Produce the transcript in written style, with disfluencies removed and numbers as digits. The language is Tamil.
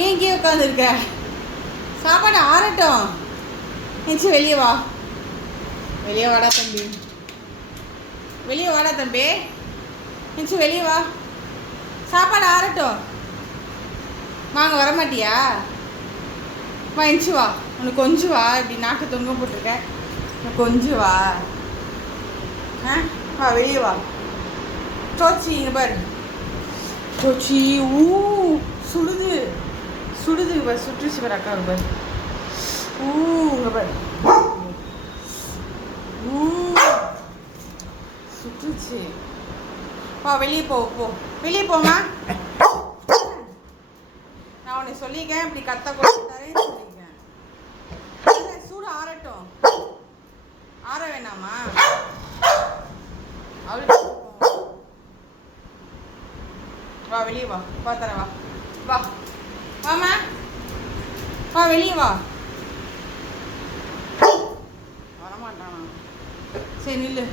ஏன் இங்கேயே உட்காந்துருக்க? சாப்பாடு ஆறட்டும். எஞ்சி வெளியே வா. வெளியே வாடா தம்பி. வெளியே வாடா தம்பி. எஞ்சி வெளியே வா. சாப்பாடு ஆறட்டும். வாங்க வரமாட்டியா? வா எஞ்சி வா. உனக்கு கொஞ்சம் வா. இப்படி நாக்கு தொங்க போட்டிருக்க. உனக்கு கொஞ்சம் வா. ஆ வா வெளியே வா. சோச்சி இங்கே பாரு. சோச்சி சுடுது சுடுது பாரு. சுட்டுருச்சு பாரு அக்காவுக்கு பாரு. இங்கே பாரு. சுட்டுருச்சு. வா வெளியே போ. வெளியே போமா. நான் உன்னை சொல்லியிருக்கேன் இப்படி கத்த கொடுத்தாரேன்னு சொல்லியிருக்கேன். சூடு ஆறட்டும். ஆற வேணாமா? அவளுக்கு வா வெளியே வா. தர வா. வா வாமா. வா வெளியே வா. வரமாட்டானா? சரி நில்லு.